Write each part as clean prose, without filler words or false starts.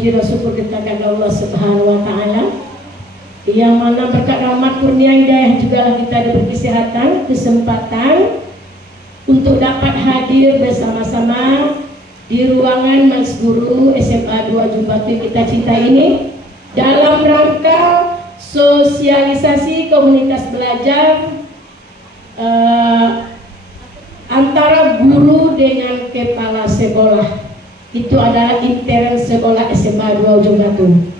puji dan syukur kita kepada Allah Subhanahu wa taala, yang mana berkat rahmat kurnia hidayah jugalah kita diberi kesehatan, kesempatan untuk dapat hadir bersama-sama di ruangan Mas Guru SMA 2 Jumbatu kita cinta ini dalam rangka sosialisasi komunitas belajar antara guru dengan kepala sekolah. Itu adalah intern sekolah SMA 2 Ujung Batu.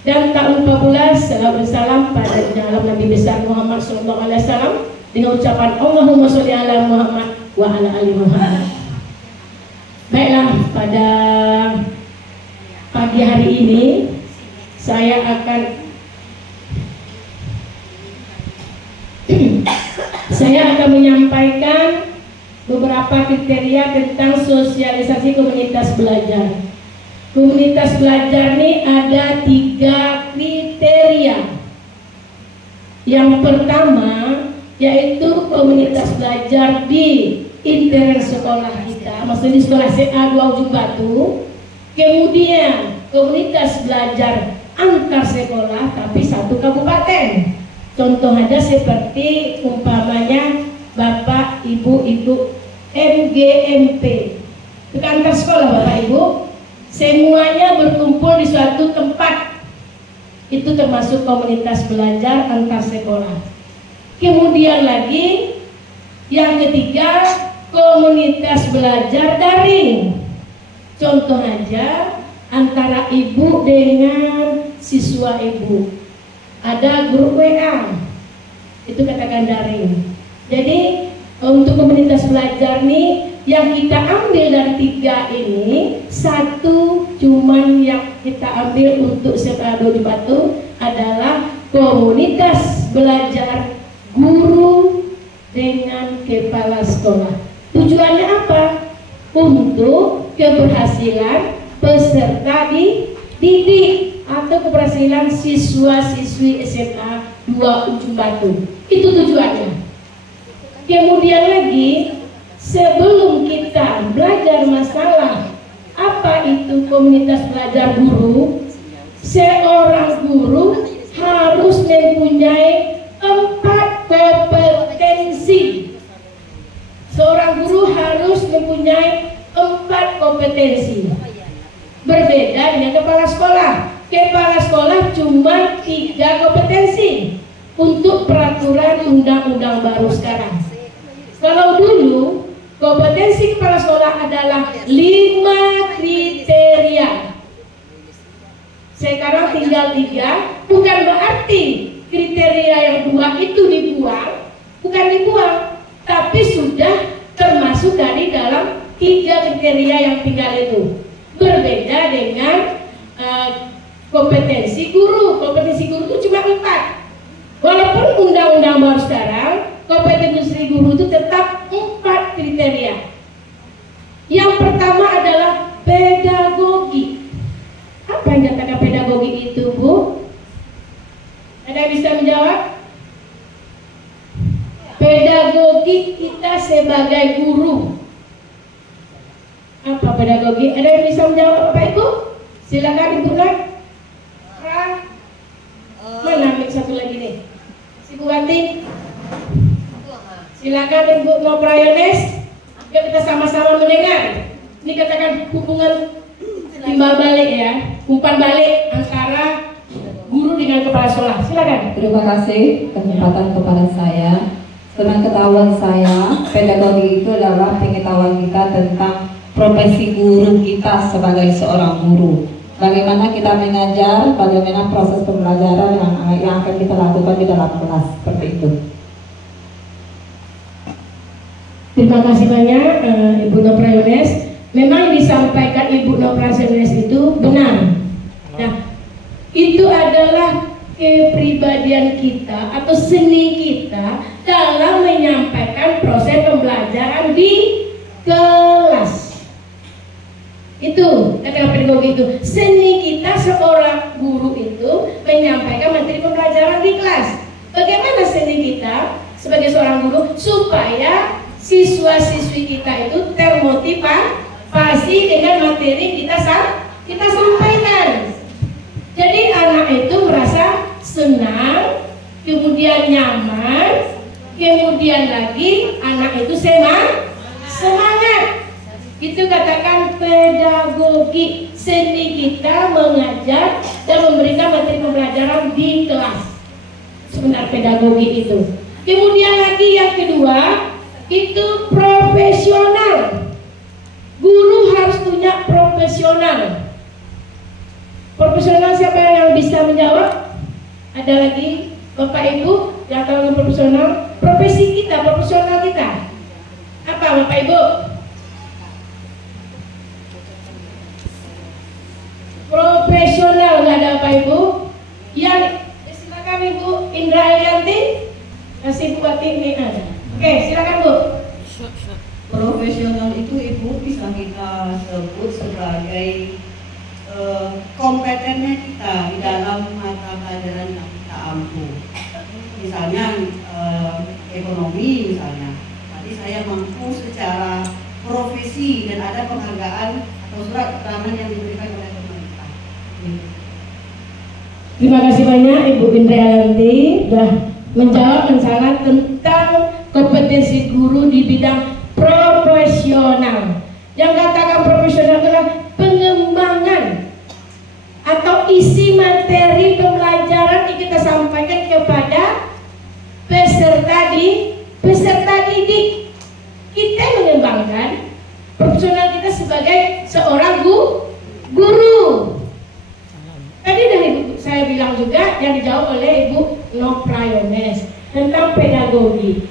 Dan tak lupa pula salam bersalam pada jalan Nabi besar Muhammad SAW dengan ucapan Allahumma sholli ala Muhammad wa ala ali Muhammad. Baiklah, pada pagi hari ini saya akan menyampaikan beberapa kriteria tentang sosialisasi komunitas belajar. Komunitas belajar ini ada 3 kriteria. Yang pertama yaitu komunitas belajar di intern sekolah kita, maksudnya di sekolah SMA 2 Ujung Batu. Kemudian komunitas belajar antar sekolah tapi satu kabupaten. Contoh aja seperti umpamanya Bapak Ibu MGMP, itu kan antar sekolah Bapak Ibu, semuanya berkumpul di suatu tempat, itu termasuk komunitas belajar antar sekolah. Kemudian lagi yang ketiga, komunitas belajar daring. Contoh aja antara ibu dengan siswa ibu, ada grup WA, itu katakan daring. Jadi untuk komunitas belajar nih yang kita ambil dari 3 ini, satu cuman yang kita ambil untuk SMA 2 Ujung Batu adalah komunitas belajar guru dengan kepala sekolah. Tujuannya apa? Untuk keberhasilan peserta didik atau keberhasilan siswa-siswi SMA 2 Ujung Batu. Itu tujuannya. Kemudian lagi, sebelum kita belajar masalah apa itu komunitas belajar guru, seorang guru harus mempunyai 4 kompetensi. Seorang guru harus mempunyai 4 kompetensi. Berbeda dengan kepala sekolah. Kepala sekolah cuma 3 kompetensi untuk peraturan undang-undang baru sekarang. Kalau dulu kompetensi kepala sekolah adalah 5 kriteria. Sekarang tinggal 3. Bukan berarti kriteria yang 2 itu dibuang, bukan dibuang, tapi sudah termasuk dari dalam 3 kriteria yang tinggal itu. Berbeda dengan kompetensi guru. Kompetensi guru itu cuma 4. Walaupun undang-undang baru sekarang, kompetensi guru itu tetap 4 kriteria. Yang pertama adalah pedagogi. Apa yang dikatakan pedagogi itu, Bu? Ada yang bisa menjawab? Pedagogi kita sebagai guru. Apa pedagogi? Ada yang bisa menjawab, Bapak Ibu? Silakan Ibu Nak. Mana ambil satu lagi nih? Ibu Wati. Silakan Ibu Noprayones. Yuk kita sama-sama mendengar. Ini katakan hubungan timbal balik ya, umpan balik antara guru dengan kepala sekolah. Silakan. Terima kasih kesempatan kepada saya. Sepengetahuan saya, pedagogi itu adalah pengetahuan kita tentang profesi guru kita sebagai seorang guru. Bagaimana kita mengajar, bagaimana proses pembelajaran yang akan kita lakukan di dalam kelas, seperti itu. Terima kasih banyak Ibu Noprayones. Memang yang disampaikan Ibu Noprayones itu benar. Nah, itu adalah kepribadian kita atau seni kita dalam menyampaikan proses pembelajaran di kelas. Itu kata pedagogi itu, seni kita seorang guru itu menyampaikan materi pembelajaran di kelas. Bagaimana seni kita sebagai seorang guru supaya siswa-siswi kita itu termotivasi dengan materi kita kita sampaikan. Jadi anak itu merasa senang, kemudian nyaman, kemudian lagi anak itu semangat. Itu katakan pedagogi, seni kita mengajar dan memberikan materi pembelajaran di kelas. Sebenarnya pedagogi itu. Kemudian lagi yang kedua, itu profesional. Guru harus punya profesional. Profesional siapa yang bisa menjawab? Ada lagi Bapak Ibu yang tahu profesional? Profesi kita, profesional kita. Apa Bapak Ibu? Profesional, nggak ada Bapak Ibu? Yang silakan Ibu Indra Elianti, kasih buat ini ada. Oke, silakan Bu. Profesional itu Ibu bisa kita sebut sebagai kompetennya kita di dalam mata pelajaran yang kita ampuh. Misalnya ekonomi misalnya, tadi saya mampu secara profesi dan ada penghargaan atau surat keterangan yang diberikan oleh pemerintah. Terima kasih banyak Ibu Indra Elianti sudah menjawab masalah tentang kompetensi guru di bidang profesional. Yang katakan profesional adalah pengembangan atau isi materi pembelajaran yang kita sampaikan kepada peserta didik. Kita mengembangkan profesional kita sebagai seorang guru. Tadi dari Ibu saya bilang juga yang dijawab oleh Ibu Noprayones tentang pedagogi,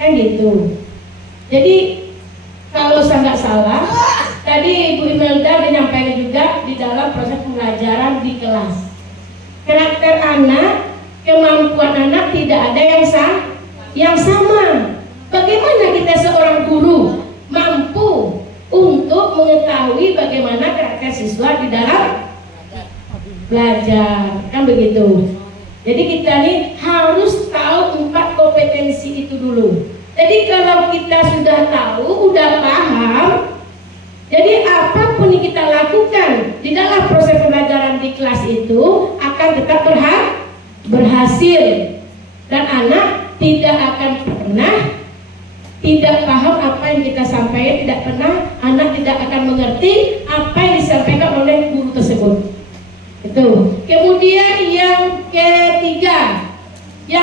kan gitu. Jadi kalau saya nggak salah, tadi Ibu Imelda menyampaikan juga di dalam proses pembelajaran di kelas. Karakter anak, kemampuan anak tidak ada yang sama. Bagaimana kita seorang guru mampu untuk mengetahui bagaimana karakter siswa di dalam belajar, kan begitu. Jadi kita nih harus tahu 4 kompetensi itu dulu. Jadi kalau kita sudah tahu, udah paham, jadi apapun yang kita lakukan di dalam proses pembelajaran di kelas itu akan tetap berhasil. Dan anak tidak akan pernah tidak paham apa yang kita sampaikan, tidak pernah anak tidak akan mengerti apa yang disampaikan oleh guru tersebut. Itu. Kemudian yang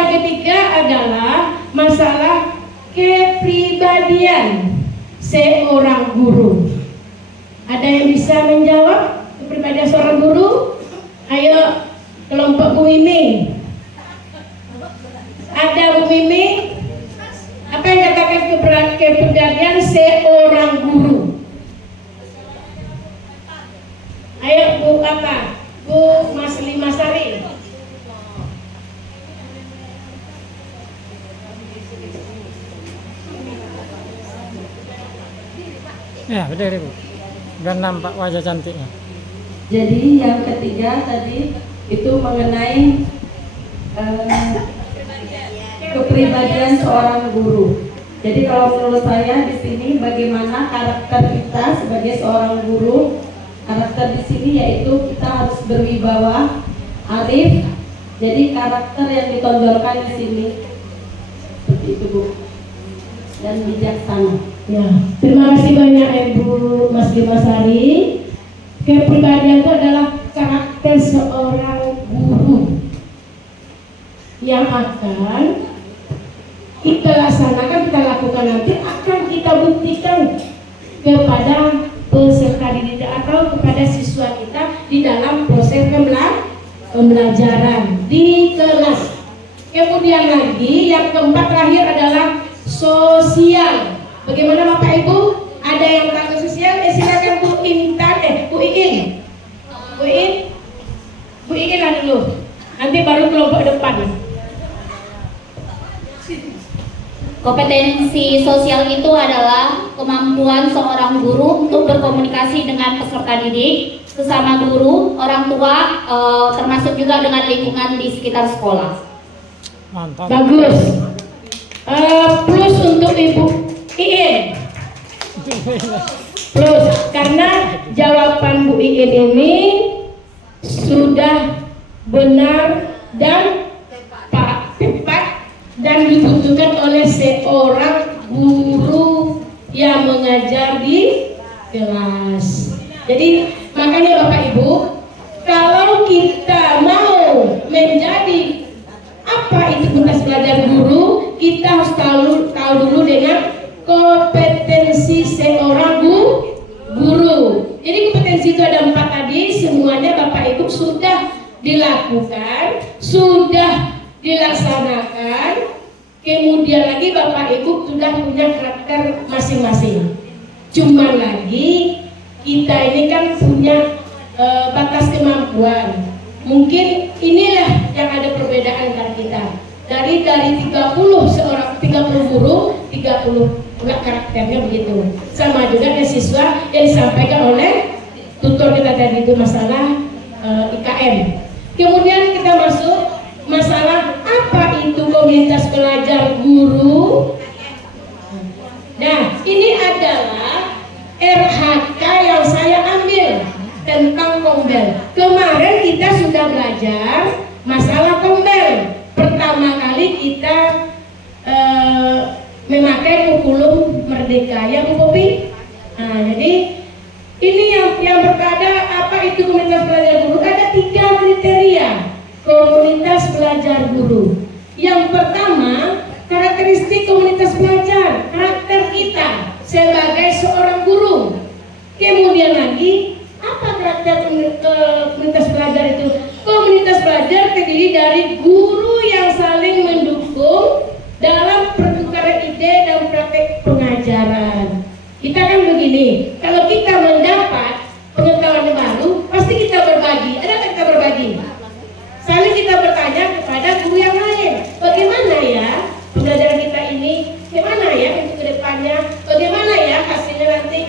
ketiga adalah masalah kepribadian seorang guru. Ada yang bisa menjawab kepribadian seorang guru? Ayo kelompok Bu Mimi. Ada Bu Mimi? Apa yang katakan kepribadian seorang guru? Ayo Bu apa? Bu Lima Sari. Ya, berdiri Bu, biar nampak wajah cantiknya. Jadi yang ketiga tadi itu mengenai kepribadian seorang guru. Jadi kalau menurut saya di sini bagaimana karakter kita sebagai seorang guru. Karakter di sini yaitu kita harus berwibawa, arif. Jadi karakter yang ditonjolkan di sini seperti itu Bu, dan bijaksana. Ya, terima kasih banyak Ibu Mas Dimasari. Kepribadian itu adalah karakter seorang guru yang akan kita laksanakan, kita lakukan nanti, akan kita buktikan kepada peserta didik atau kepada siswa kita di dalam proses pembelajaran di kelas. Kemudian lagi yang keempat terakhir adalah sosial. Bagaimana Bapak Ibu? Ada yang tahu sosial? Silakan Bu Intan, Bu Iin. Bu Iin lah dulu. Nanti baru kelompok depan. Kompetensi sosial itu adalah kemampuan seorang guru untuk berkomunikasi dengan peserta didik, sesama guru, orang tua, termasuk juga dengan lingkungan di sekitar sekolah. Mantap. Bagus. Plus untuk Ibu Iin. Plus karena jawaban Bu Iin ini sudah benar dan tepat dan dibutuhkan oleh seorang guru yang mengajar di kelas. Jadi makanya Bapak Ibu, kalau kita mau menjadi apa itu tuntas belajar guru, kita harus tahu dulu dengan kompetensi seorang guru. Jadi kompetensi itu ada 4 tadi, semuanya Bapak Ibu sudah dilakukan, sudah dilaksanakan. Kemudian lagi Bapak Ibu sudah punya karakter masing-masing. Cuman lagi kita ini kan punya batas kemampuan. Mungkin inilah yang ada perbedaan antara kita. Dari 30 guru, 30 pula karakternya begitu. Sama juga dengan siswa yang disampaikan oleh tutor kita tadi itu masalah IKM. Kemudian kita masuk masalah apa itu komunitas belajar guru. Nah, ini adalah RHK yang saya ambil tentang Kombel. Kemarin kita sudah belajar masalah Kombel. Pertama kali kita memakai kurikulum Merdeka ya Bu Popi. Nah, jadi ini yang berkada apa itu komunitas belajar guru. Ada 3 kriteria komunitas belajar guru. Yang pertama, karakteristik komunitas belajar, karakter kita sebagai seorang guru. Kemudian lagi, apa karakter komunitas belajar itu? Komunitas belajar terdiri dari guru yang saling mendukung dalam pertukaran ide dan praktek pengajaran. Kita kan begini, kalau kita mendapat pengetahuan baru, pasti kita berbagi. Ada kita berbagi? Saling kita bertanya kepada guru yang lain, bagaimana ya pembelajaran kita ini, bagaimana ya untuk kedepannya, bagaimana ya hasilnya nanti,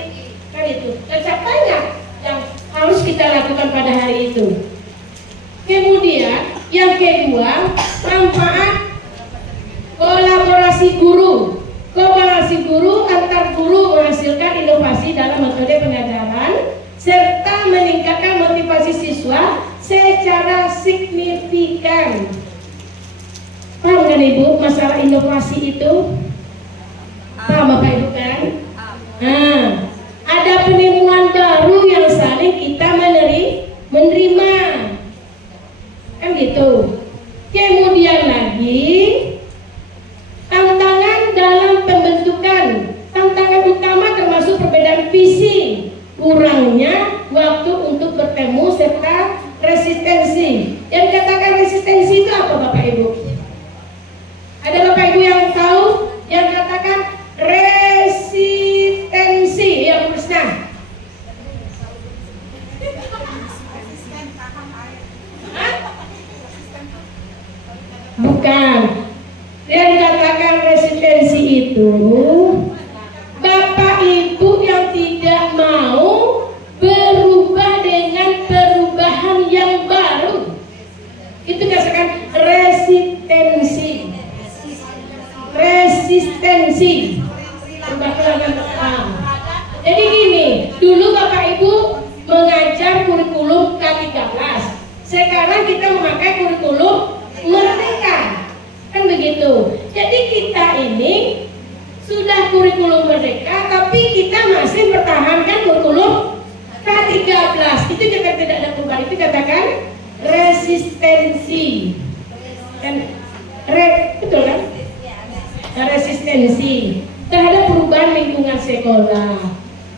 kan itu. Dan banyak yang harus kita lakukan pada hari itu. Kemudian yang kedua, manfaat kolaborasi guru. Kolaborasi guru antar guru menghasilkan inovasi dalam metode pengajaran serta meningkatkan motivasi siswa secara signifikan. Paham kan Ibu masalah inovasi itu? Paham Bapak Ibu kan? Nah, ada penemuan baru yang saling kita menerima. Kan gitu. Kemudian lagi tantangan dalam pembentukan. Tantangan utama termasuk perbedaan visi, kurangnya waktu untuk bertemu serta resistensi. Yang dikatakan resistensi itu apa Bapak Ibu? Ada Bapak Ibu yang tahu yang dikatakan resistensi? Ya Bu Krisna. Bukan. Yang dikatakan resistensi itu Bapak Ibu yang tidak mau berubah dengan perubahan yang baru. Itu dikatakan resistensi. Resistensi. Jadi gini, dulu Bapak Ibu mengajar kurikulum K13. Sekarang kita memakai kurikulum Merdeka. Kan begitu. Jadi kita ini sudah kurikulum Merdeka, tapi kita masih mempertahankan kurikulum K13. Itu juga tidak ada perubahan. Itu katakan resistensi. Dan betul kan? Resistensi terhadap perubahan lingkungan sekolah.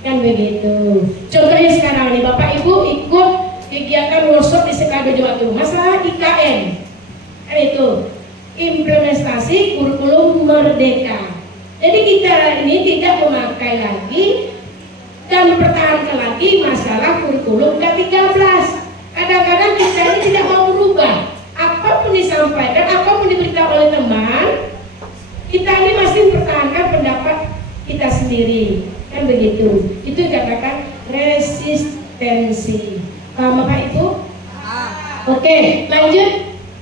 Kan begitu. Contohnya sekarang nih Bapak Ibu ikut kegiatan workshop di Sekado Jawa Timur masalah IKN. Kan itu implementasi kurikulum Merdeka. Jadi kita ini tidak memakai lagi dan mempertahankan lagi masalah kurikulum K13. Kadang-kadang kita ini tidak mau berubah. Apapun disampaikan, apapun diberitahu oleh teman, kita ini masih mempertahankan pendapat kita sendiri. Kan begitu. Itu dikatakan resistensi. Paham Bapak Ibu? Oke, lanjut.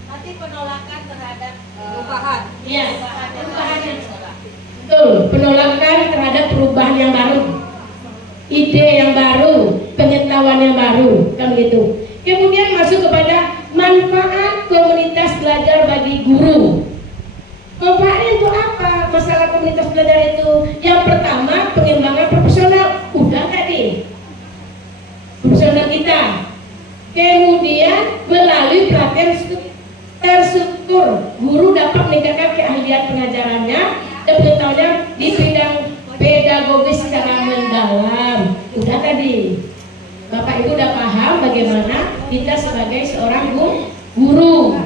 Nanti penolakan terhadap perubahan. Iya, perubahan. Betul, penolakan terhadap perubahan yang baru. Itu ide yang baru, pengetahuan yang baru, kan gitu. Kemudian masuk kepada manfaat komunitas belajar bagi guru. Manfaatnya untuk apa? Masalah komunitas belajar itu, yang pertama pengembangan profesional, udah tadi profesional kita. Kemudian melalui pelatihan terstruktur, guru dapat meningkatkan keahlian pengajarannya dan pengetahuannya di bidang pedagogis secara mendalam. Udah tadi, Bapak Ibu udah paham bagaimana kita sebagai seorang guru.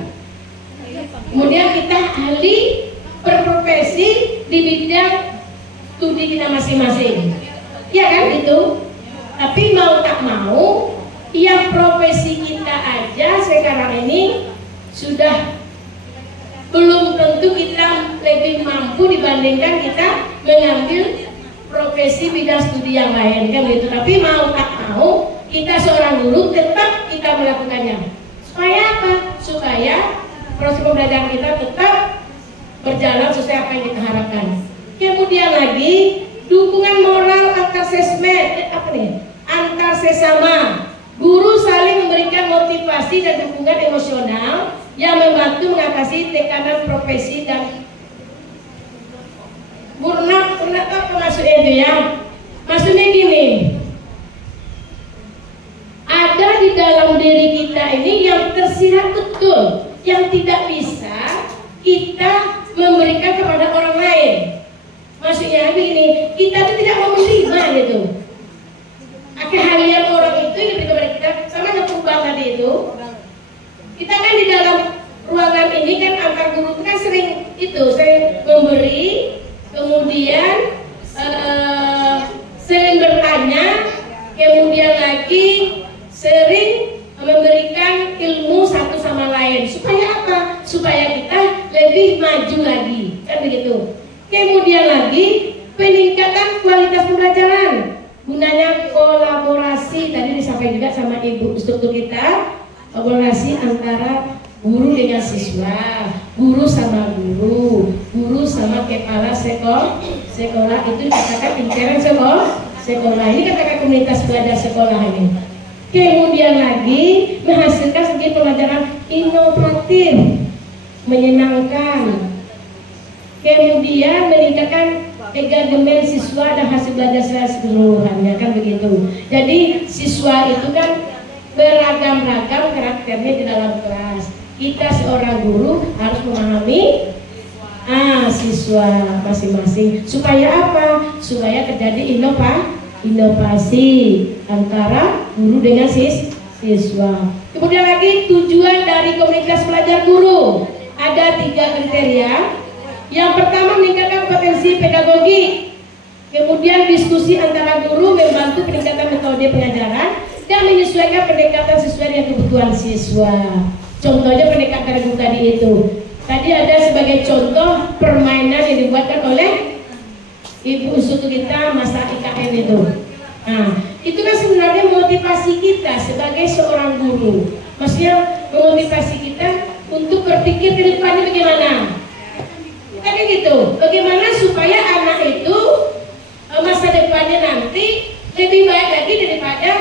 Kemudian kita ahli berprofesi di bidang studi kita masing-masing. Ya kan itu. Tapi mau tak mau, yang profesi kita aja sekarang ini sudah belum tentu kita lebih mampu dibandingkan kita mengambil profesi bidang studi yang lain, kan gitu. Tapi mau tak mau, kita seorang guru tetap kita melakukannya. Supaya apa? Supaya proses pembelajaran kita tetap berjalan sesuai apa yang kita harapkan. Kemudian lagi dukungan moral antar sesama. Guru saling memberikan motivasi dan dukungan emosional yang membantu mengatasi tekanan profesi dan burnout. Apa maksudnya itu ya? Maksudnya gini, ada di dalam diri kita ini yang tersirat betul, yang tidak bisa kita memberikan kepada orang lain. Maksudnya begini, kita itu tidak mau menerima gitu. Keahlian orang itu yang diberikan kepada kita, sama ngekubang tadi itu. Kita kan di dalam ruangan ini kan antar guru kan sering itu, saya memberi, kemudian sering bertanya, kemudian lagi sering memberikan ilmu satu sama lain. Supaya apa? Supaya kita lebih maju lagi, kan begitu. Kemudian lagi peningkatan kualitas pembelajaran. Gunanya kolaborasi, tadi disampaikan juga sama ibu struktur kita, kolaborasi antara guru dengan siswa, guru sama guru, guru sama kepala sekolah itu dikatakan lingkaran sekolah. Ini katakan komunitas belajar sekolah ini. Kemudian lagi menghasilkan segi pelajaran inovatif, menyenangkan. Kemudian meningkatkan engagement siswa dan hasil belajar secara keseluruhannya, kan begitu. Jadi siswa itu kan beragam-ragam karakternya di dalam kelas. Kita seorang guru harus memahami siswa masing-masing. Supaya apa? Supaya terjadi inovasi antara guru dengan siswa. Kemudian lagi tujuan dari komunitas belajar guru. Ada 3 kriteria. Yang pertama meningkatkan potensi pedagogi, kemudian diskusi antara guru membantu peningkatan metode pengajaran dan menyesuaikan pendekatan sesuai dengan kebutuhan siswa. Contohnya pendekatan guru tadi itu. Tadi ada sebagai contoh permainan yang dibuatkan oleh ibu usul kita masa IKN itu. Nah, itu kan sebenarnya motivasi kita sebagai seorang guru. Maksudnya memotivasi kita untuk berpikir ke depannya bagaimana. Kan gitu, bagaimana supaya anak itu masa depannya nanti lebih baik lagi daripada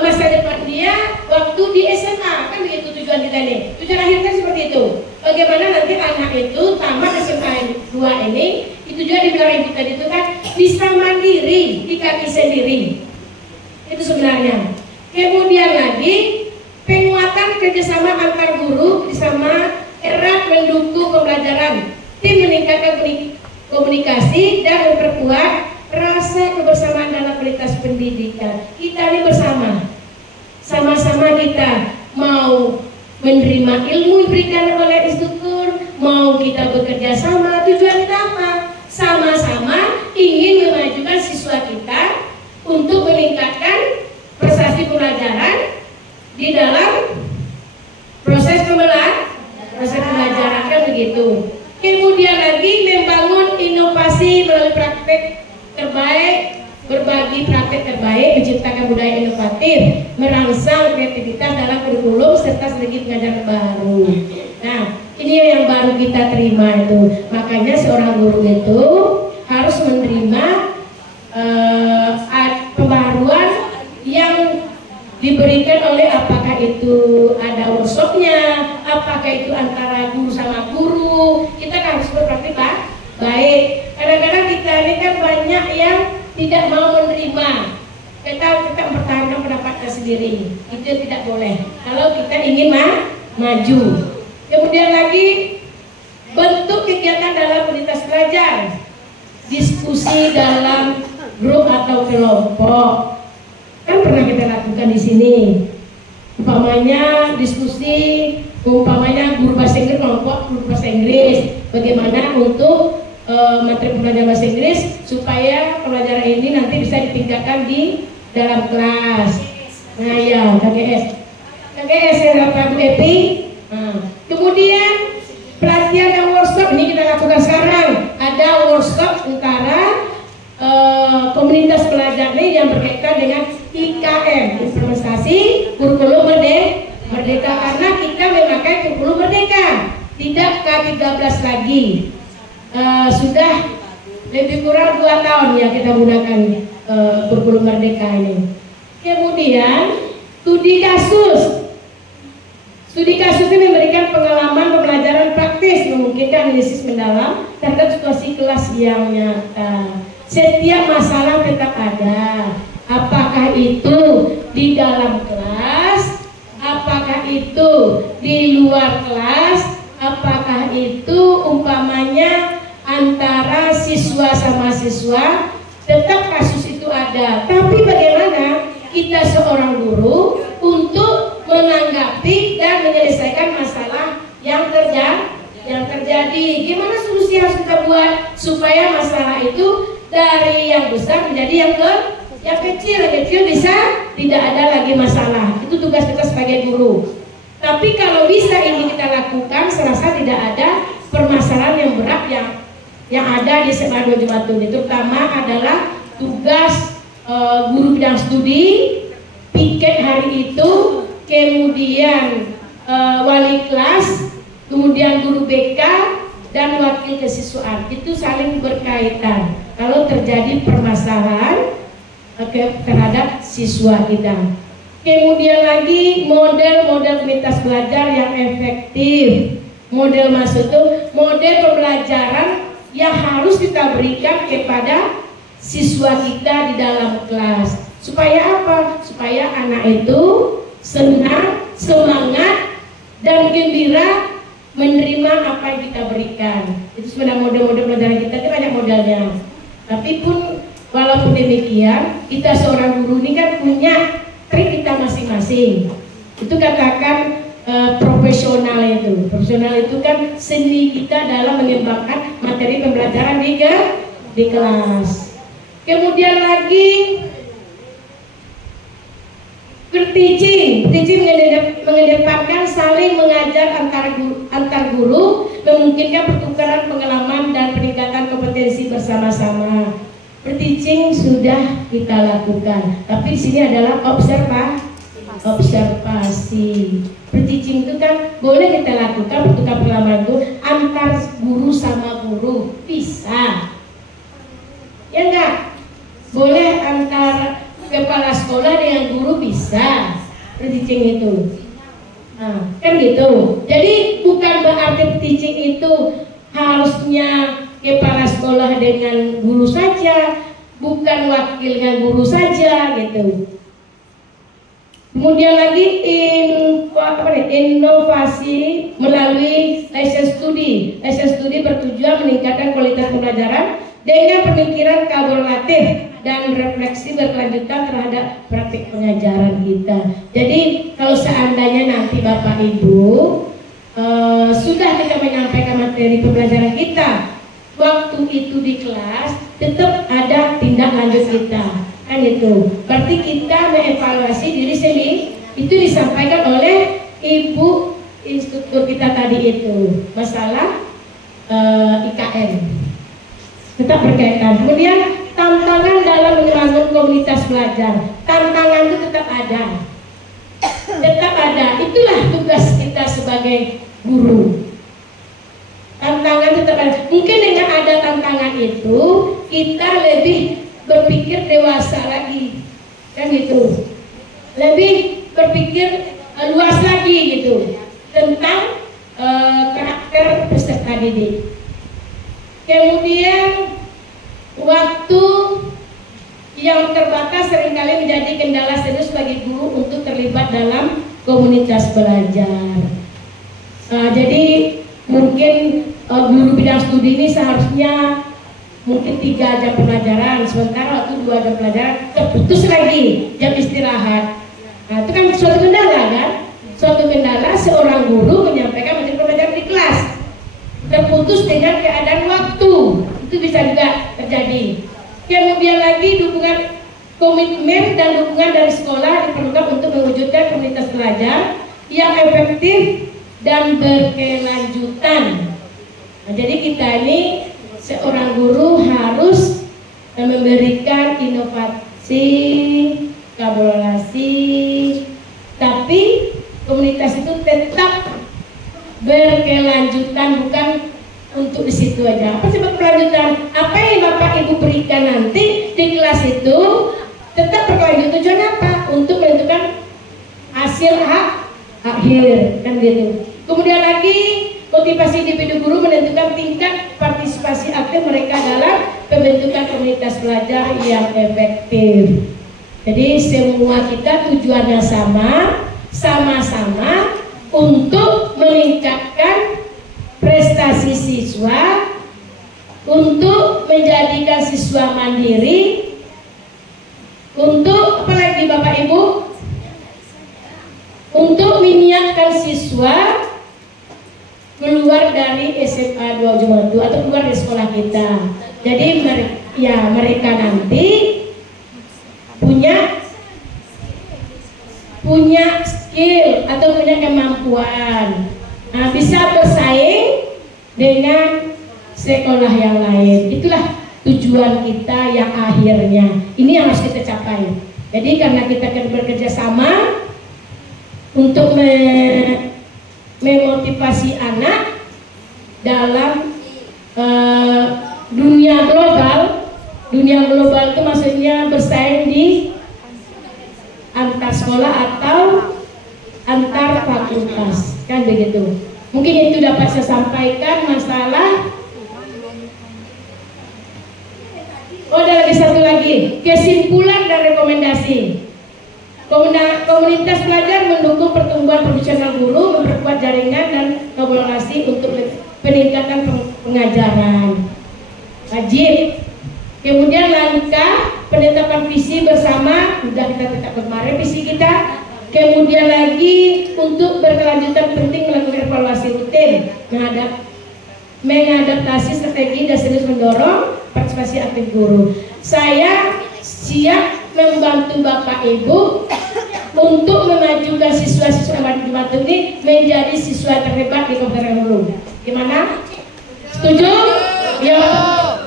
masa depan dia waktu di SMA, kan begitu tujuan kita nih. Tujuan akhir kan seperti itu. Bagaimana nanti anak itu tamat SMA 2 ini, itu juga dibilang ibu tadi itu kan bisa mandiri di kaki sendiri. Itu sebenarnya. Kemudian lagi penguatan kerjasama antar guru bersama erat mendukung pembelajaran. Tim meningkatkan komunikasi dan memperkuat rasa kebersamaan dalam kualitas pendidikan. Kita ini bersama, sama-sama kita mau menerima ilmu diberikan oleh instruktur, mau kita bekerja sama. Tujuan kita apa? Sama-sama ingin memajukan siswa kita untuk meningkatkan prestasi pembelajaran di dalam proses pembelajaran, kan begitu. Kemudian lagi membangun inovasi melalui praktek terbaik, berbagi praktek terbaik, menciptakan budaya inovatif, merangsang kreativitas dalam kurikulum serta strategi pengajaran baru. Nah, ini yang baru kita terima itu. Makanya seorang guru itu harus menerima pembahasan itu ada workshopnya, apakah itu antara guru sama guru, kita harus berpraktik baik. Kadang-kadang kita ini kan banyak yang tidak mau menerima, kita mempertahankan pendapatnya sendiri, itu tidak boleh kalau kita ingin maju. Kemudian lagi bentuk kegiatan dalam komunitas belajar, diskusi dalam grup atau kelompok, kan pernah kita lakukan di sini. Umpamanya diskusi, umpamanya guru bahasa Inggris kelompok guru bahasa Inggris, bagaimana untuk materi pelajaran bahasa Inggris supaya pelajaran ini nanti bisa ditingkatkan di dalam kelas. Nah ya, KGS yang dapat Bu Epi. Kemudian pelatihan dan workshop ini kita lakukan sekarang. Ada workshop antara komunitas pelajar ini yang berkaitan dengan IKM, implementasi kurikulum merdeka, karena kita memakai kurikulum merdeka, tidak K13 lagi. Sudah lebih kurang 2 tahun ya kita gunakan kurikulum merdeka ini. Kemudian studi kasus. Studi kasus ini memberikan pengalaman pembelajaran praktis, memungkinkan analisis mendalam terhadap situasi kelas yang nyata. Setiap masalah tetap ada, apakah itu di dalam kelas, apakah itu di luar kelas, apakah itu umpamanya antara siswa sama siswa, tetap kasus itu ada. Tapi bagaimana kita seorang guru untuk menanggapi dan menyelesaikan masalah yang terjadi? Gimana solusi harus kita buat supaya masalah itu dari yang besar menjadi yang kecil bisa tidak ada lagi masalah. Itu tugas kita sebagai guru. Tapi kalau bisa ini kita lakukan, serasa tidak ada permasalahan yang berat yang ada di SMA 2 Jumatun. Terutama adalah tugas guru bidang studi, piket hari itu, kemudian wali kelas, kemudian guru BK dan wakil kesiswaan. Itu saling berkaitan. Kalau terjadi permasalahan terhadap siswa kita. Kemudian lagi model-model komunitas belajar yang efektif. Model maksud itu model pembelajaran yang harus kita berikan kepada siswa kita di dalam kelas. Supaya apa? Supaya anak itu senang, semangat, dan gembira menerima apa yang kita berikan. Itu sebenarnya model-model pelajaran kita itu banyak modelnya. Tapi pun walaupun demikian, kita seorang guru ini kan punya trik kita masing-masing. Itu katakan profesional itu. Profesional itu kan seni kita dalam mengembangkan materi pembelajaran di kelas. Kemudian lagi teaching mengedepankan saling mengajar antar guru, memungkinkan pertukaran pengalaman dan peningkatan kompetensi bersama-sama. Teaching sudah kita lakukan, tapi di sini adalah observasi. Teaching itu kan boleh kita lakukan pertukaran pengalaman itu antar guru sama guru, bisa. Ya enggak? Boleh antar kepala sekolah dengan guru, bisa teaching itu. Nah, kan gitu. Jadi bukan berarti teaching itu harusnya kepala sekolah dengan guru saja, bukan wakil dengan guru saja gitu. Kemudian lagi inovasi melalui lesson study. Lesson study bertujuan meningkatkan kualitas pembelajaran dengan pemikiran kolaboratif dan refleksi berkelanjutan terhadap praktik pengajaran kita. Jadi kalau seandainya nanti Bapak Ibu sudah kita menyampaikan materi pembelajaran kita, waktu itu di kelas tetap ada tindak lanjut kita, kan itu. Berarti kita mengevaluasi diri sendiri. Itu disampaikan oleh Ibu instruktur kita tadi itu, masalah IKM. Tetap berkaitan. Kemudian tantangan dalam membangun komunitas belajar. Tantangan itu tetap ada. Tetap ada. Itulah tugas kita sebagai guru. Tantangan tetap ada. Mungkin dengan ada tantangan itu kita lebih berpikir dewasa lagi, kan gitu. Lebih berpikir luas lagi gitu tentang karakter peserta didik. Kemudian waktu yang terbatas seringkali menjadi kendala serius bagi guru untuk terlibat dalam komunitas belajar. Jadi mungkin guru bidang studi ini seharusnya mungkin 3 jam pelajaran, sementara waktu 2 jam pelajaran terputus lagi jam istirahat. Nah, itu kan suatu kendala kan? Suatu kendala seorang guru menyampaikan materi pelajaran di kelas terputus dengan keadaan waktu, itu bisa juga terjadi. Kemudian lagi dukungan komitmen dan dukungan dari sekolah diperlukan untuk mewujudkan komunitas belajar yang efektif dan berkelanjutan. Nah, jadi kita ini seorang guru harus memberikan inovasi, kolaborasi, tapi komunitas itu tetap berkelanjutan, bukan untuk di situ aja. Apa sebab kelanjutan? Apa yang Bapak Ibu berikan nanti di kelas itu tetap berkelanjutan. Tujuan apa? Untuk menentukan hasil akhir, kan gitu. Kemudian lagi motivasi individu guru menentukan tingkat partisipasi aktif mereka dalam pembentukan komunitas belajar yang efektif. Jadi semua kita tujuannya sama-sama untuk meningkatkan prestasi siswa, untuk menjadikan siswa mandiri, untuk apa lagi Bapak Ibu? Untuk menyiapkan siswa keluar dari SMA 2 Ujung Batu atau keluar dari sekolah kita. Jadi mereka nanti punya skill atau punya kemampuan, bisa bersaing dengan sekolah yang lain. Itulah tujuan kita yang akhirnya. Ini yang harus kita capai. Jadi karena kita akan bekerja sama untuk memotivasi anak dalam dunia global. Dunia global itu maksudnya bersaing di antar sekolah atau antar fakultas, kan begitu. Mungkin itu dapat saya sampaikan masalah. Ada lagi satu lagi, kesimpulan dan rekomendasi. Komunitas belajar mendukung pertumbuhan profesional guru, memperkuat jaringan dan kolaborasi untuk peningkatan pengajaran. Wajib. Kemudian langkah penetapan visi bersama, sudah kita tetapkan kemarin visi kita. Kemudian lagi untuk berkelanjutan penting melakukan evaluasi rutin, mengadaptasi strategi dan serius mendorong partisipasi aktif guru. Saya siap membantu Bapak Ibu untuk memajukan siswa-siswa Batu ini menjadi siswa terhebat di Kabupaten Hulu. Gimana? Setuju? Ya,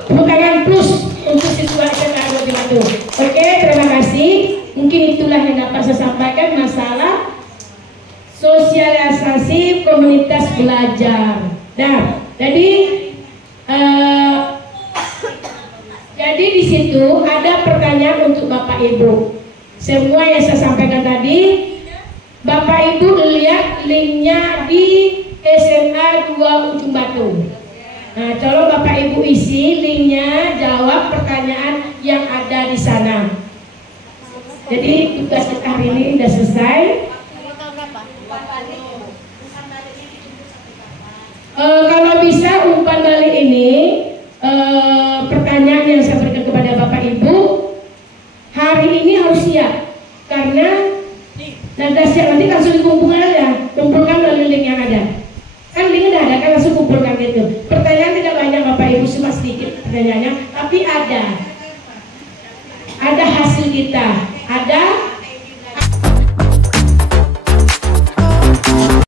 bukan plus untuk siswa SMA Batu. Oke, terima kasih. Mungkin itulah yang dapat saya sampaikan masalah sosialisasi komunitas belajar. Nah, jadi di situ ada pertanyaan untuk Bapak Ibu. Semua yang saya sampaikan tadi, Bapak Ibu lihat linknya di SMA 2 Ujung Batu. Nah, kalau Bapak Ibu isi linknya, jawab pertanyaan yang ada di sana. Jadi tugas kita hari ini sudah selesai. Kalau bisa umpan balik ini, pertanyaan yang saya berikan kepada Bapak Ibu hari ini harus siap, karena nanti langsung dikumpulkan aja, kumpulkan melalui link yang ada. Kan link udah ada, kan langsung kumpulkan gitu. Pertanyaan tidak banyak Bapak Ibu, cuma sedikit pertanyaannya, tapi ada hasil kita, ada